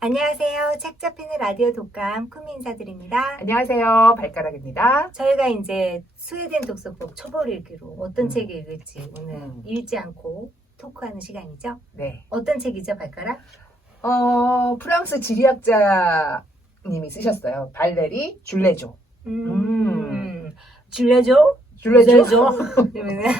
안녕하세요. 책 잡히는 라디오 독감 쿠미 인사드립니다. 안녕하세요. 발가락입니다. 저희가 이제 스웨덴 독서법 초보 읽기로 어떤 책을 읽을지 오늘 읽지 않고 토크하는 시간이죠. 네. 어떤 책이죠, 발가락? 프랑스 지리학자님이 쓰셨어요. 발레리 줄레조. 줄레조? 줄레조? 이러면은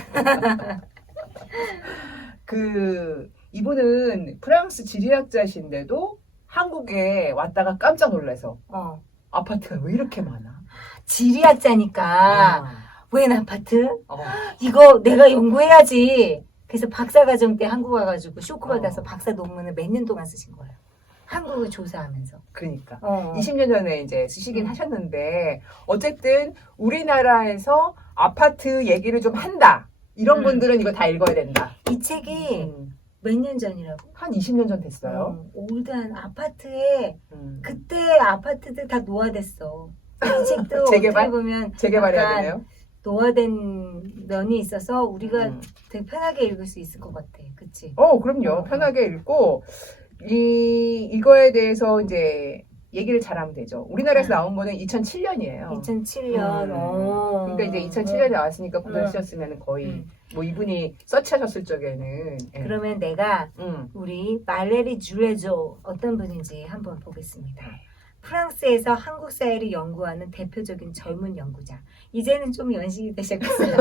이분은 프랑스 지리학자신데도 한국에 왔다가 깜짝 놀라서 아파트가 왜 이렇게 많아? 지리학자니까 웬 아파트? 어. 이거 내가 연구해야지. 그래서 박사과정 때 한국 와가지고 쇼크 받아서 박사 논문을 몇 년 동안 쓰신 거예요. 한국을 조사하면서. 그러니까 20년 20년 전에 이제 쓰시긴 하셨는데 어쨌든 우리나라에서 아파트 얘기를 좀 한다. 이런 분들은 이거 다 읽어야 된다. 이 책이 몇 년 전이라고? 한 20년 전 됐어요. 올드한 아파트에 그때 아파트들 다 노화됐어. 이 책도 재개발? 어떻게 보면 재개발해야 약간 되네요. 노화된 면이 있어서 우리가 되게 편하게 읽을 수 있을 것 같아. 그치? 그럼요. 편하게 읽고 이거에 대해서 이제 얘기를 잘하면 되죠. 우리나라에서 나온 거는 2007년이에요. 2007년. 그러니까 이제 2007년에 나왔으니까 고등시였으면 거의 뭐 이분이 서치하셨을 적에는 그러면 내가 우리 말레리 줄레조 어떤 분인지 한번 보겠습니다. 프랑스에서 한국 사회를 연구하는 대표적인 젊은 연구자. 이제는 좀 연식이 되셨겠어요.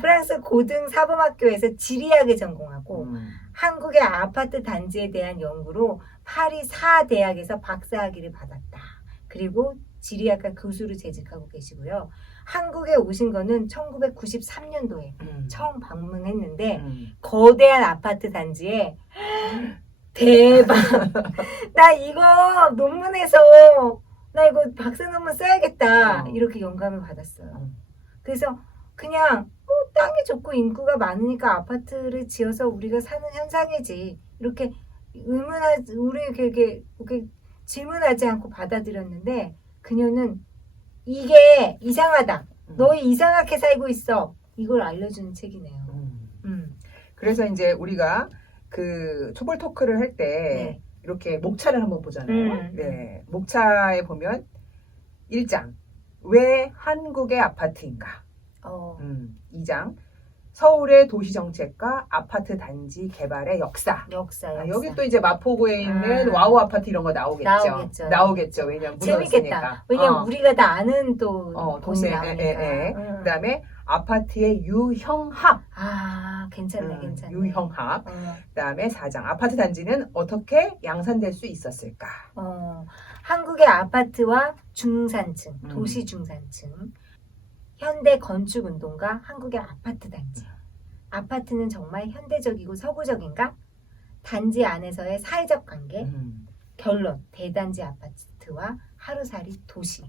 프랑스 고등 사범학교에서 지리학을 전공하고 한국의 아파트 단지에 대한 연구로 파리 사대학에서 박사학위를 받았다. 그리고 지리학과 교수로 재직하고 계시고요. 한국에 오신 거는 1993년도에 처음 방문했는데 거대한 아파트 단지에 대박! 나 이거 논문에서 나 이거 박사 논문 써야겠다. 이렇게 영감을 받았어요. 그래서 그냥 땅이 좋고 인구가 많으니까 아파트를 지어서 우리가 사는 현상이지. 이렇게 우리 이렇게 질문하지 않고 받아들였는데 그녀는 이게 이상하다. 너희 이상하게 살고 있어. 이걸 알려주는 책이네요. 그래서 이제 우리가 그 초벌 토크를 할 때 이렇게 목차를 한번 보잖아요. 네. 목차에 보면 1장 왜 한국의 아파트인가? 2장 서울의 도시정책과 아파트 단지 개발의 역사. 여기 또 이제 마포구에 있는 와우 아파트 이런 거 나오겠죠. 왜냐면 재밌겠다. 왜냐면 우리가 다 아는 또 곳이 나오니까. 그다음에 아파트의 유형학. 괜찮네. 유형학. 그다음에 4장 아파트 단지는 어떻게 양산될 수 있었을까? 한국의 아파트와 중산층, 도시 중산층. 현대 건축 운동과 한국의 아파트 단지. 아파트는 정말 현대적이고 서구적인가? 단지 안에서의 사회적 관계. 결론, 대단지 아파트와 하루살이 도시.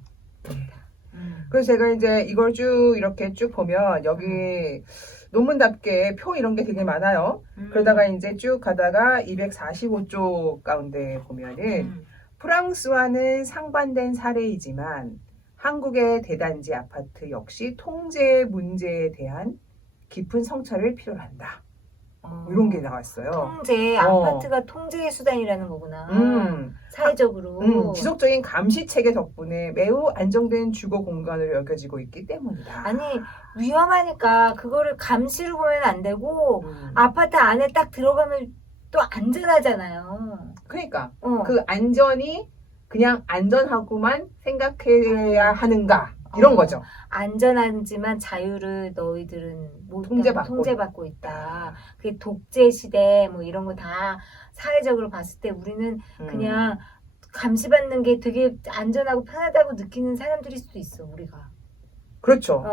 그래서 제가 이제 이걸 이렇게 쭉 보면 여기 논문답게 표 이런 게 되게 많아요. 그러다가 이제 쭉 가다가 245쪽 가운데 보면은 프랑스와는 상반된 사례이지만 한국의 대단지 아파트 역시 통제 문제에 대한 깊은 성찰을 필요로 한다. 이런 게 나왔어요. 통제, 아파트가 통제의 수단이라는 거구나. 사회적으로. 지속적인 감시 체계 덕분에 매우 안정된 주거 공간으로 여겨지고 있기 때문이다. 아니, 위험하니까 그거를 감시로 보면 안 되고 아파트 안에 딱 들어가면 또 안전하잖아요. 그러니까 그 안전이 그냥 안전하고만 생각해야 하는가 이런 거죠. 안전하지만 자유를 너희들은 통제받고 있다. 그게 독재 시대 뭐 이런 거 다 사회적으로 봤을 때 우리는 그냥 감시받는 게 되게 안전하고 편하다고 느끼는 사람들일 수도 있어. 우리가. 그렇죠.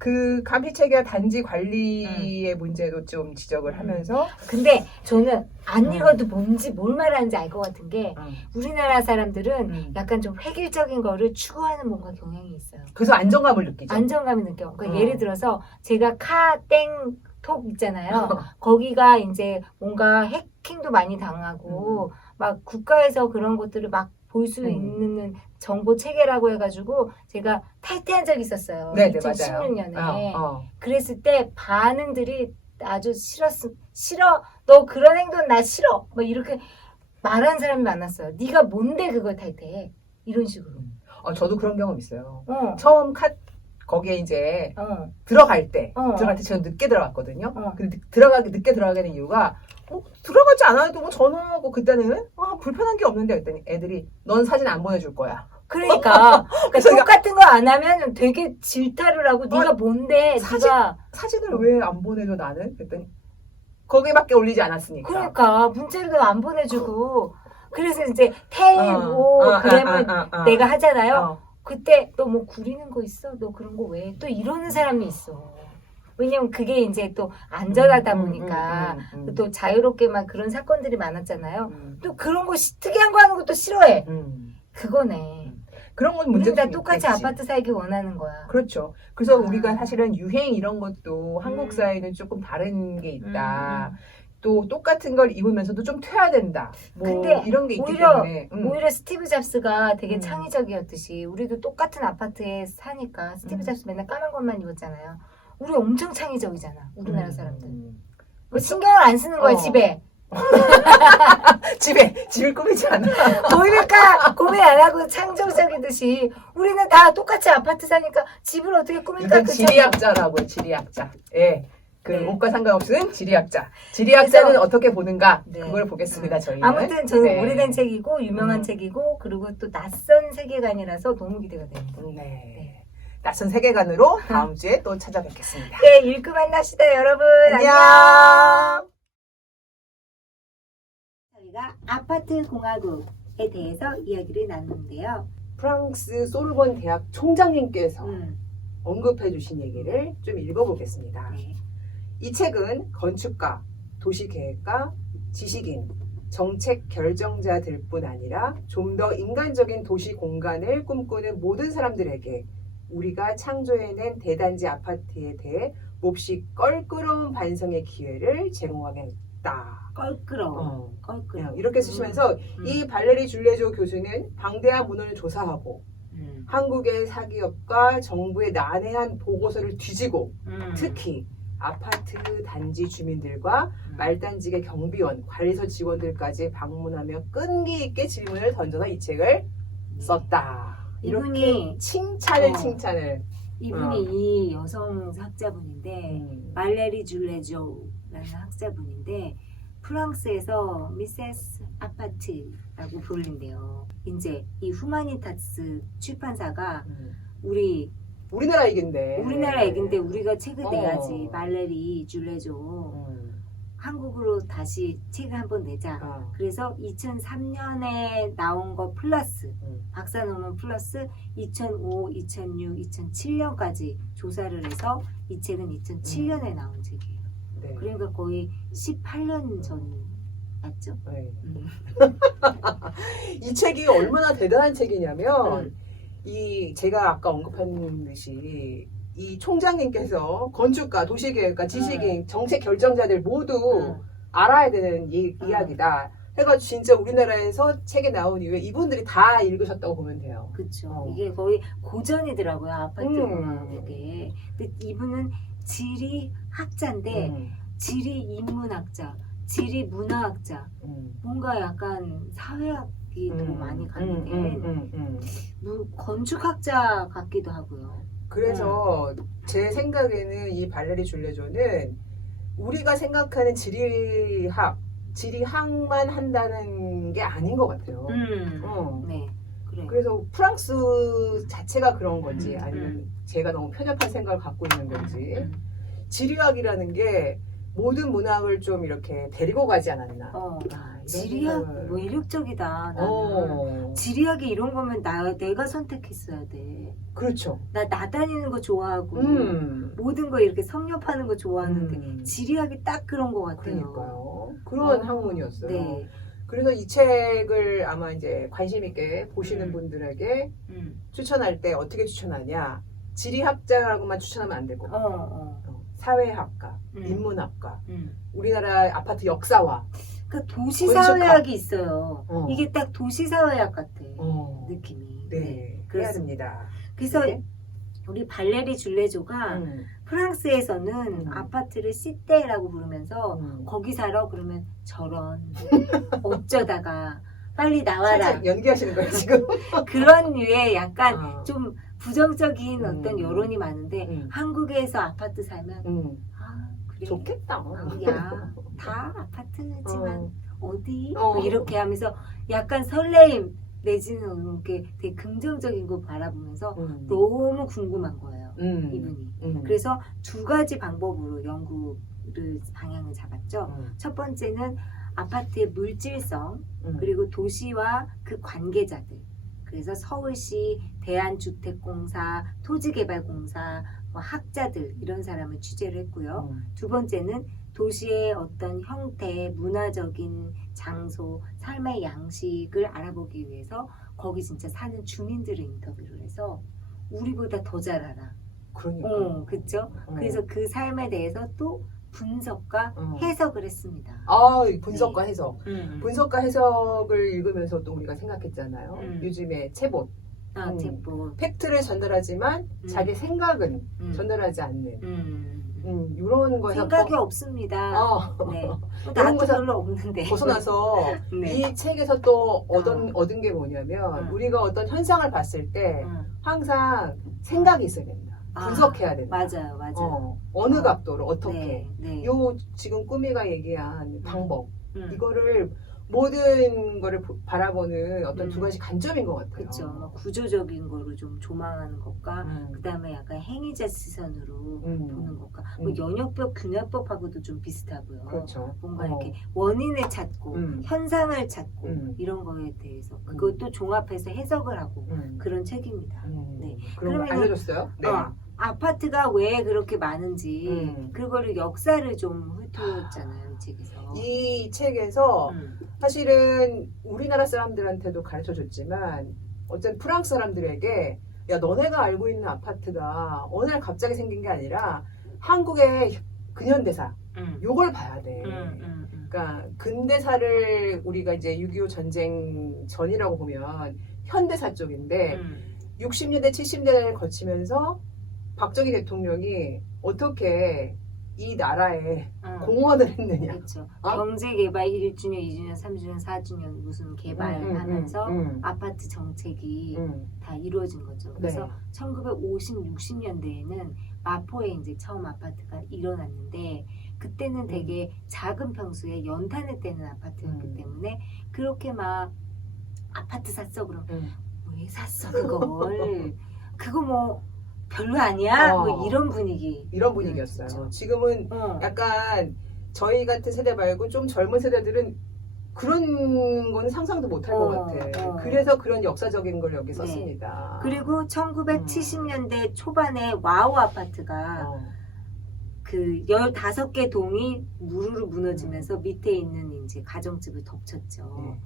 그 감시 체계와 단지 관리의 문제도 좀 지적을 하면서 근데 저는 안 읽어도 뭘 말하는지 알 것 같은 게 우리나라 사람들은 약간 좀 획일적인 거를 추구하는 뭔가 경향이 있어요. 그래서 안정감을 느끼죠. 안정감을 느껴. 그러니까 예를 들어서 제가 톡 있잖아요. 거기가 이제 뭔가 해킹도 많이 당하고 막 국가에서 그런 것들을 막 볼 수 있는 정보 체계라고 해가지고 제가 탈퇴한 적이 있었어요. 네, 2016년에. 맞아요. 그랬을 때 반응들이 아주 싫어. 너 그런 행동 나 싫어. 막 이렇게 말하는 사람이 많았어요. 네가 뭔데 그걸 탈퇴해? 이런 식으로. 저도 그런 경험 있어요. 어. 처음 거기에 이제 어. 들어갈 때 어. 저는 늦게 들어갔거든요. 어. 근데 늦게 들어가게 된 이유가 들어가지 않아도 뭐 전화하고 그때는 불편한 게 없는데 했더니 애들이 넌 사진 안 보내줄 거야. 그러니까 그래서 똑같은 거 안 하면 되게 질타를 하고 네가 뭔데 네가 사진을 왜 안 보내줘 나는? 그랬더니 거기밖에 올리지 않았으니까. 그러니까 문자로도 안 보내주고 그래서 이제 테이고 그램을 내가 하잖아요. 그때 너 뭐 구리는 거 있어? 너 그런 거 왜? 또 이러는 사람이 있어. 왜냐면 그게 이제 또 안전하다 보니까 또 자유롭게만 그런 사건들이 많았잖아요. 또 그런 거 특이한 거 하는 것도 싫어해. 그거네. 그런 건 우리 문제가 다 똑같이 아파트 살기 원하는 거야. 그렇죠. 그래서 우리가 사실은 유행 이런 것도 한국 사회는 조금 다른 게 있다. 또 똑같은 걸 입으면서도 좀 튀어야 된다. 뭐 근데 이런 게 있기 오히려, 때문에 오히려 스티브 잡스가 되게 창의적이었듯이 우리도 똑같은 아파트에 사니까 스티브 잡스 맨날 까만 것만 입었잖아요. 우리 엄청 창의적이잖아. 우리나라 사람들. 뭐 신경을 안 쓰는 거야 집에. 집을 꾸미지 않아. 보일까 고민 안 하고 창조적이듯이 우리는 다 똑같이 아파트 사니까 집을 어떻게 꾸밀까? 이건 지리학자라고요. 지리학자. 예. 그 옷과 상관없는 지리학자. 지리학자는 그래서, 어떻게 보는가? 네. 그걸 보겠습니다. 저희는. 아무튼 저는 네. 오래된 책이고 유명한 책이고 그리고 또 낯선 세계관이라서 너무 기대가 됩니다. 네. 낯선 세계관으로 다음 주에 또 찾아뵙겠습니다. 네, 읽고 만납시다 여러분. 안녕. 저희가 아파트 공화국에 대해서 이야기를 나누는데요. 프랑스 소르본 대학 총장님께서 언급해 주신 얘기를 좀 읽어보겠습니다. 네. 이 책은 건축가, 도시계획가, 지식인, 정책 결정자들 뿐 아니라 좀 더 인간적인 도시 공간을 꿈꾸는 모든 사람들에게 우리가 창조해낸 대단지 아파트에 대해 몹시 껄끄러운 반성의 기회를 제공하겠다. 껄끄러워. 이렇게 쓰시면서 이 발레리 줄레조 교수는 방대한 문헌을 조사하고 한국의 사기업과 정부의 난해한 보고서를 뒤지고 특히 아파트 단지 주민들과 말단지계 경비원, 관리소 직원들까지 방문하며 끈기 있게 질문을 던져서 이 책을 썼다. 이렇게 칭찬을 이분이 이 여성 학자분인데 말레리 줄레조라는 학자분인데 프랑스에서 미세스 아파트라고 불린대요. 이제 이 후마니타스 출판사가 우리나라 얘긴데 우리가 책을 내야지. 말레리 줄레조 한국으로 다시 책을 한번 내자. 그래서 2003년에 나온 거 플러스 박사 논문 플러스 2005, 2006, 2007년까지 조사를 해서 이 책은 2007년에 나온 책이에요. 네. 그러니까 거의 18년 전 맞죠? 네. 이 책이 얼마나 대단한 책이냐면 제가 아까 언급한 듯이 이 총장님께서 건축가, 도시계획가, 지식인, 정책 결정자들 모두 알아야 되는 이야기다. 해가지고 진짜 우리나라에서 책이 나온 이후에 이분들이 다 읽으셨다고 보면 돼요. 그렇죠. 이게 거의 고전이더라고요. 아파트 공화국에. 근데 이분은 지리 학자인데 지리 인문학자, 지리 문화학자, 뭔가 약간 사회학이 더 많이 가는 건축학자 같기도 하고요. 그래서 제 생각에는 이 발레리 줄레조는 우리가 생각하는 지리학만 한다는 게 아닌 것 같아요. 네, 그래. 그래서 프랑스 자체가 그런 건지 아니면 제가 너무 편협한 생각을 갖고 있는 건지 지리학이라는 게 모든 문학을 좀 이렇게 데리고 가지 않았나. 지리학 매력적이다. 나는 지리학이 이런 거면 내가 선택했어야 돼. 그렇죠. 나 다니는 거 좋아하고 모든 거 이렇게 섭렵하는 거 좋아하는데 지리학이 딱 그런 거 같아요. 그러니까요. 그런 학문이었어요. 네. 그래서 이 책을 아마 이제 관심 있게 보시는 분들에게 추천할 때 어떻게 추천하냐? 지리학자라고만 추천하면 안 되고 사회학과, 인문학과, 우리나라 아파트 역사와 그러니까 도시사회학이 있어요. 이게 딱 도시사회학 같아. 느낌이. 네, 그래야 됩니다. 그래서 우리 발레리 줄레조가 프랑스에서는 아파트를 시떼라고 부르면서 거기 살아 그러면 저런 어쩌다가 빨리 나와라 살짝 연기하시는 거예요 지금? 그런 류의 약간 좀 부정적인 어떤 여론이 많은데 한국에서 아파트 살면 아 그래 좋겠다. 야 다 아파트지만 어디 뭐 이렇게 하면서 약간 설레임 내지는 이렇게 되게 긍정적인 거 바라보면서 너무 궁금한 거예요 이분이. 그래서 두 가지 방법으로 연구를 방향을 잡았죠. 첫 번째는 아파트의 물질성 그리고 도시와 그 관계자들. 그래서 서울시, 대한주택공사, 토지개발공사, 뭐 학자들 이런 사람을 취재를 했고요. 두 번째는 도시의 어떤 형태, 문화적인 장소, 삶의 양식을 알아보기 위해서 거기 진짜 사는 주민들을 인터뷰를 해서 우리보다 더 잘 알아. 그러니까. 그렇죠? 그래서 그 삶에 대해서 또 분석과 해석을 했습니다. 아, 분석과 해석. 음. 분석과 해석을 읽으면서 또 우리가 생각했잖아요. 요즘에 체봇. 제보. 팩트를 전달하지만 자기 생각은 전달하지 않는. 이런 거에서 생각이 없습니다. 네. 이런 나도 거에서 별로 없는데. 벗어나서 네. 이 책에서 또 얻은 게 뭐냐면 우리가 어떤 현상을 봤을 때 항상 생각이 있어야 된다. 분석해야 된다. 맞아요. 어느 각도로 어떻게. 네. 요 지금 꾸미가 얘기한 방법. 이거를 모든 거를 바라보는 어떤 두 가지 관점인 것 같아요. 그렇죠. 구조적인 거를 좀 조망하는 것과 그다음에 약간 행위자 시선으로 보는 것과 뭐 연역법, 균열법하고도 좀 비슷하고요. 그렇죠. 뭔가 이렇게 원인을 찾고 현상을 찾고 이런 거에 대해서 그것도 종합해서 해석을 하고 그런 책입니다. 네. 그런 거 알려줬어요? 네. 아파트가 왜 그렇게 많은지 그거를 역사를 좀 훑어줬잖아요. 이 책에서. 이 책에서 사실은 우리나라 사람들한테도 가르쳐줬지만 어쨌든 프랑스 사람들에게 야 너네가 알고 있는 아파트가 어느 날 갑자기 생긴 게 아니라 한국의 근현대사 요걸 봐야 돼. 그러니까 근대사를 우리가 이제 6.25 전쟁 전이라고 보면 현대사 쪽인데 60년대 70년대를 거치면서 박정희 대통령이 어떻게 이 나라에 공헌을 했느냐. 그렇죠. 경제개발 1주년, 2주년, 3주년, 4주년 무슨 개발하면서 아파트 정책이 다 이루어진 거죠. 그래서 네. 1950, 60년대에는 마포에 이제 처음 아파트가 일어났는데 그때는 되게 작은 평수에 연탄을 떼는 아파트였기 때문에 그렇게 막 아파트 샀어 그럼 왜 샀어 그걸 그거 뭐 별로 아니야? 뭐 이런 분위기. 이런 분위기였어요. 지금은 약간 저희 같은 세대 말고 좀 젊은 세대들은 그런 거는 상상도 못할 것 같아. 그래서 그런 역사적인 걸 여기 썼습니다. 그리고 1970년대 초반에 와우 아파트가 그 15개 동이 무르르 무너지면서 밑에 있는 이제 가정집을 덮쳤죠.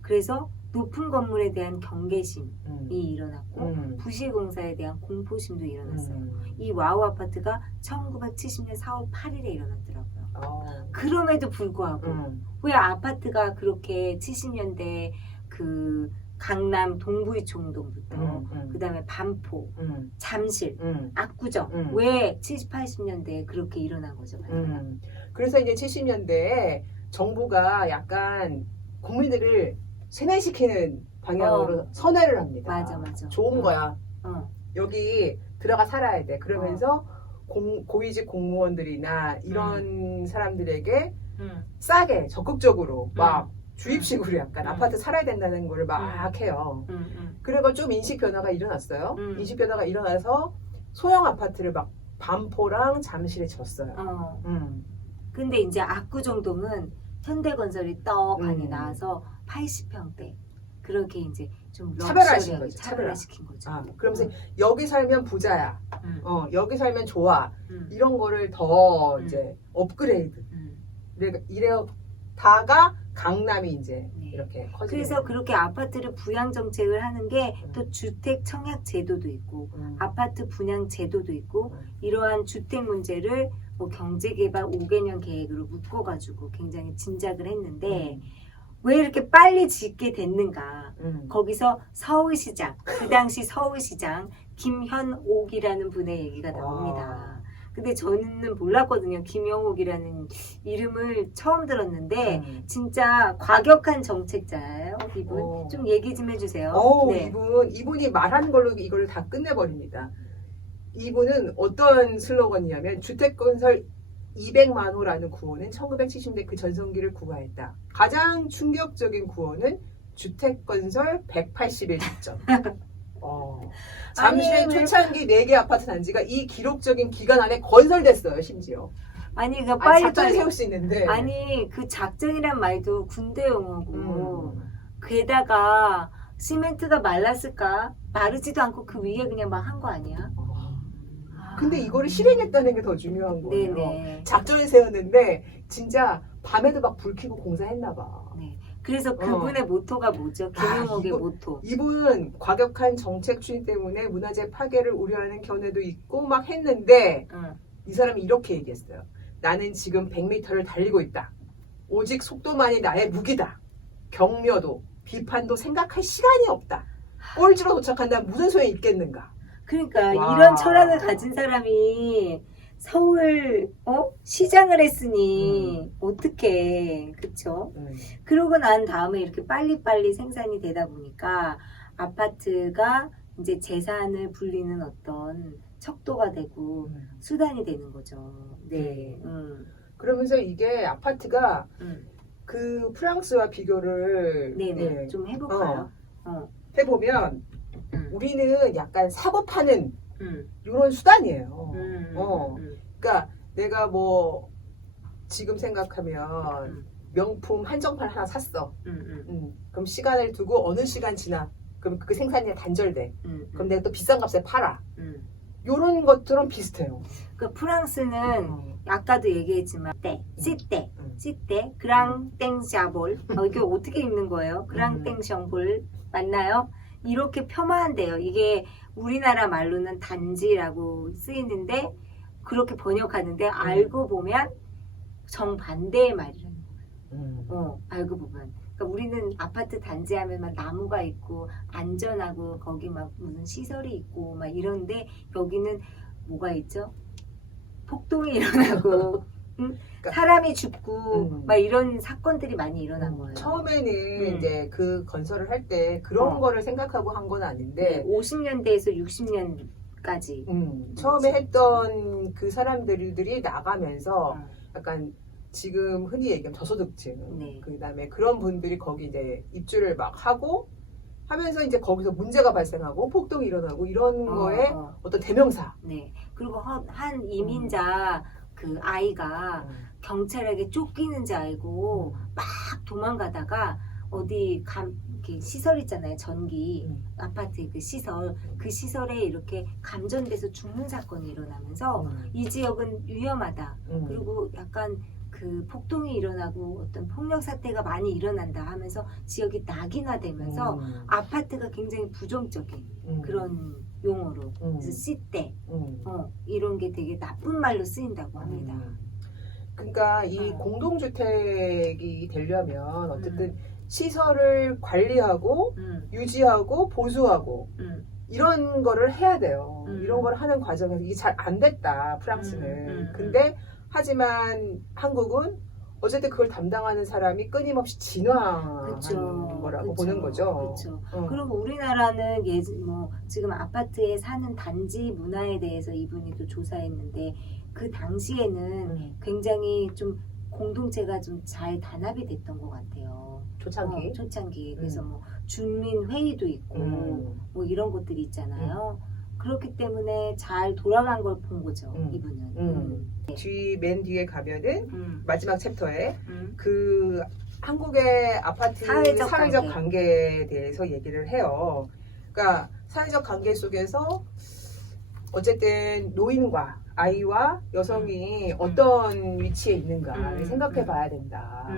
그래서 높은 건물에 대한 경계심이 일어났고 부실공사에 대한 공포심도 일어났어요. 이 와우 아파트가 1970년 4월 8일에 일어났더라고요. 그럼에도 불구하고 왜 아파트가 그렇게 70년대 그 강남 동부이촌동부터 그다음에 반포, 잠실, 압구정 왜 70, 80년대에 그렇게 일어난 거죠? 그래서 이제 70년대에 정부가 약간 국민들을 세뇌시키는 방향으로 선회를 합니다. 맞아. 좋은 거야. 여기 들어가 살아야 돼. 그러면서 고위직 공무원들이나 이런 사람들에게 싸게 적극적으로 막 주입식으로 약간 아파트 살아야 된다는 걸 막 해요. 그리고 좀 인식 변화가 일어났어요. 인식 변화가 일어나서 소형 아파트를 막 반포랑 잠실에 졌어요. 근데 이제 압구정동은 현대건설이 떡하니 나와서 80평대 그렇게 이제 좀 차별화시킨 거죠. 차별화시킨 거죠. 그러면서 여기 살면 부자야. 여기 살면 좋아. 이런 거를 더 이제 업그레이드. 이래다가 강남이 이제 이렇게 커지는 그래서 거예요. 그렇게 아파트를 부양 정책을 하는 게 또 주택 청약 제도도 있고 아파트 분양 제도도 있고 이러한 주택 문제를 뭐 경제개발 5개년 계획으로 묶어가지고 굉장히 진작을 했는데 왜 이렇게 빨리 짓게 됐는가? 거기서 서울시장, 그 당시 서울시장 김현옥이라는 분의 얘기가 나옵니다. 근데 저는 몰랐거든요. 김영옥이라는 이름을 처음 들었는데 진짜 과격한 정책자예요. 이분 좀 얘기 좀 해주세요. 네. 이분이 말하는 걸로 이걸 다 끝내버립니다. 이분은 어떤 슬로건이냐면 주택건설 200만 호라는 구호는 1970년대 그 전성기를 구가했다. 가장 충격적인 구호는 주택건설 181점. 잠실의 초창기 4개 아파트 단지가 이 기록적인 기간 안에 건설됐어요. 심지어. 아니 그 빨리 작전을 세울 수 있는데. 아니 그 작전이란 말도 군대 용어고 게다가 시멘트가 말랐을까? 마르지도 않고 그 위에 그냥 막 한 거 아니야? 근데 이거를 실행했다는 게 더 중요한 거예요. 네네. 작전을 세웠는데 진짜 밤에도 막 불 켜고 공사했나 봐. 네. 그래서 그분의 모토가 뭐죠? 김영옥의 모토. 이분 과격한 정책 추진 때문에 문화재 파괴를 우려하는 견해도 있고 막 했는데 이 사람이 이렇게 얘기했어요. 나는 지금 100m를 달리고 있다. 오직 속도만이 나의 무기다. 격려도 비판도 생각할 시간이 없다. 꼴찌로 도착한다면 무슨 소용이 있겠는가. 그러니까 와. 이런 철학을 가진 사람이 서울 시장을 했으니 어떡해. 그쵸? 그러고 난 다음에 이렇게 빨리빨리 생산이 되다 보니까 아파트가 이제 재산을 불리는 어떤 척도가 되고 수단이 되는 거죠. 네. 그러면서 이게 아파트가 그 프랑스와 비교를 네네. 좀 해볼까요? 해보면 우리는 약간 사고 파는 이런 수단이에요. 음. 그러니까 내가 뭐 지금 생각하면 명품 한정판 하나 샀어. 그럼 시간을 두고 어느 시간 지나. 그럼 그 생산이 단절돼. 그럼 내가 또 비싼 값에 팔아. 이런 것들은 비슷해요. 그 프랑스는 아까도 얘기했지만 시떼 그랑땡샤볼 이게 어떻게 읽는 거예요? 그랑땡샤볼 맞나요? 이렇게 폄하한대요. 이게 우리나라 말로는 단지라고 쓰이는데 그렇게 번역하는데 알고 보면 정반대의 말이라는 거예요. 알고 보면. 그러니까 우리는 아파트 단지 하면 막 나무가 있고 안전하고 거기 막 무슨 시설이 있고 막 이런데 여기는 뭐가 있죠? 폭동이 일어나고 그러니까, 사람이 죽고 막 이런 사건들이 많이 일어난 거예요. 처음에는 이제 그 건설을 할 때 그런 거를 생각하고 한 건 아닌데 50년대에서 60년까지 처음에 했던 그 사람들이 나가면서 약간 지금 흔히 얘기하면 저소득층 그다음에 그런 분들이 거기 이제 입주를 막 하고 하면서 이제 거기서 문제가 발생하고 폭동이 일어나고 이런 거에 어떤 대명사. 네. 그리고 한 이민자 그 아이가 경찰에게 쫓기는 줄 알고 막 도망가다가 어디 이렇게 시설 있잖아요. 전기 아파트 그 시설에 이렇게 감전돼서 죽는 사건이 일어나면서 이 지역은 위험하다. 그리고 약간 그 폭동이 일어나고 어떤 폭력 사태가 많이 일어난다 하면서 지역이 낙인화되면서 아파트가 굉장히 부정적인 그런 용어로 그래서 시떼 이런 게 되게 나쁜 말로 쓰인다고 합니다. 그러니까 이 공동주택이 되려면 어쨌든 시설을 관리하고 유지하고 보수하고 이런 거를 해야 돼요. 이런 걸 하는 과정에서 이게 잘 안 됐다 프랑스는. 근데 하지만 한국은 어쨌든 그걸 담당하는 사람이 끊임없이 진화하는 거라고 보는 거죠. 그렇죠. 그리고 우리나라는 뭐 지금 아파트에 사는 단지 문화에 대해서 이분이 또 조사했는데 그 당시에는 굉장히 좀 공동체가 좀 잘 단합이 됐던 것 같아요. 초창기. 그래서 뭐 주민 회의도 있고 뭐 이런 것들이 있잖아요. 그렇기 때문에 잘 돌아간 걸 본 거죠. 이분은. 맨 뒤에 가면은 마지막 챕터에 그 한국의 아파트 사회적 관계에 대해서 얘기를 해요. 그러니까 사회적 관계 속에서 어쨌든 노인과 아이와 여성이 어떤 위치에 있는가를 생각해 봐야 된다.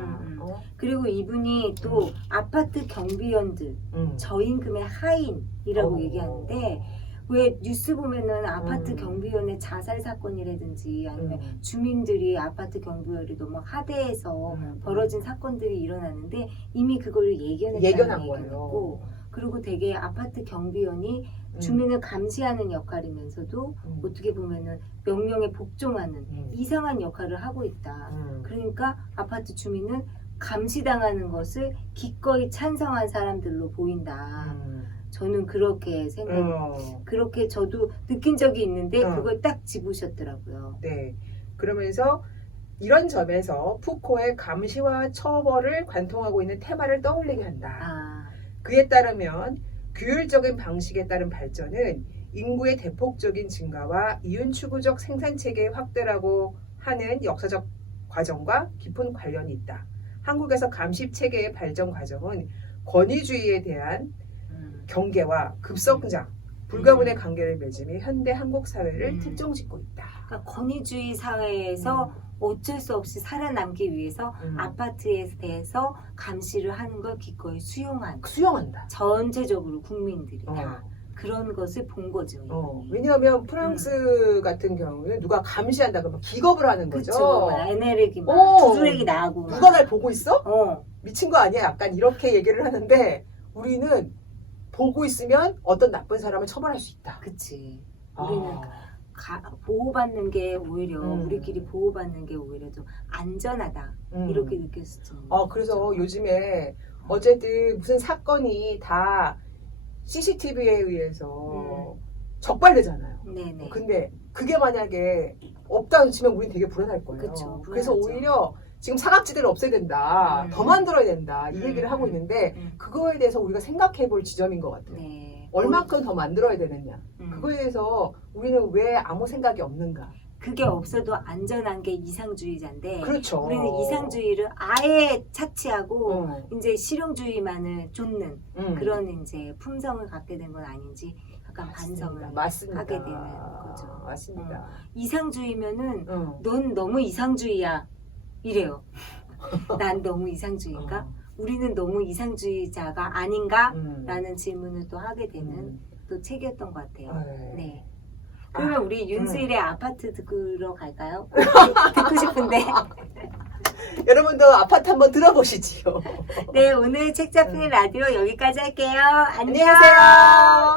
그리고 이분이 또 아파트 경비원들 저임금의 하인이라고 얘기하는데 왜 뉴스 보면은 아파트 경비원의 자살 사건이라든지 아니면 주민들이 아파트 경비원이 너무 하대해서 벌어진 사건들이 일어나는데 이미 그걸 예견한 거예요. 그리고 되게 아파트 경비원이 주민을 감시하는 역할이면서도 어떻게 보면은 명령에 복종하는 이상한 역할을 하고 있다. 그러니까 아파트 주민은 감시당하는 것을 기꺼이 찬성한 사람들로 보인다. 저는 그렇게 생각해요. 그렇게 저도 느낀 적이 있는데 그걸 딱 짚으셨더라고요. 네. 그러면서 이런 점에서 푸코의 감시와 처벌을 관통하고 있는 테마를 떠올리게 한다. 그에 따르면 규율적인 방식에 따른 발전은 인구의 대폭적인 증가와 이윤추구적 생산체계의 확대라고 하는 역사적 과정과 깊은 관련이 있다. 한국에서 감시체계의 발전 과정은 권위주의에 대한 경계와 급성장, 불가분의 관계를 맺으며 현대 한국 사회를 특종짓고 있다. 그러니까 권위주의 사회에서 어쩔 수 없이 살아남기 위해서 아파트에 대해서 감시를 하는 걸 기꺼이 수용한다. 전체적으로 국민들이 다 그런 것을 본 거죠. 왜냐하면 프랑스 같은 경우는 누가 감시한다 그러면 기겁을 하는 거죠. 그렇죠. 에네르기 막 두드레기 나고 누가 날 보고 있어? 미친 거 아니야? 약간 이렇게 얘기를 하는데 우리는 보고 있으면 어떤 나쁜 사람을 처벌할 수 있다. 그치. 우리는 보호받는 게 오히려 우리끼리 보호받는 게 오히려 좀 안전하다 이렇게 느꼈었죠. 그래서 요즘에 어쨌든 무슨 사건이 다 CCTV에 의해서 적발되잖아요. 네네. 근데 그게 만약에 없다고 치면 우리는 되게 불안할 거예요. 그쵸, 그래서 오히려 지금 사각지대를 없애야 된다. 더 만들어야 된다. 이 얘기를 하고 있는데 그거에 대해서 우리가 생각해 볼 지점인 것 같아요. 네. 얼마큼 더 만들어야 되느냐. 그거에 대해서 우리는 왜 아무 생각이 없는가. 그게 없어도 안전한 게 이상주의자인데 그렇죠. 우리는 이상주의를 아예 차치하고 이제 실용주의만을 쫓는 그런 이제 품성을 갖게 된 건 아닌지 약간 반성을 하게 되는 거죠. 맞습니다. 이상주의면은 넌 너무 이상주의야 이래요. 난 너무 이상주의인가? 우리는 너무 이상주의자가 아닌가? 라는 질문을 또 하게 되는 또 책이었던 것 같아요. 네. 그러면 우리 윤수일의 아파트 듣으러 갈까요? 듣고 싶은데. 여러분도 아파트 한번 들어보시지요. 네, 오늘 책 잡히는 라디오 여기까지 할게요. 안녕. 안녕히 계세요.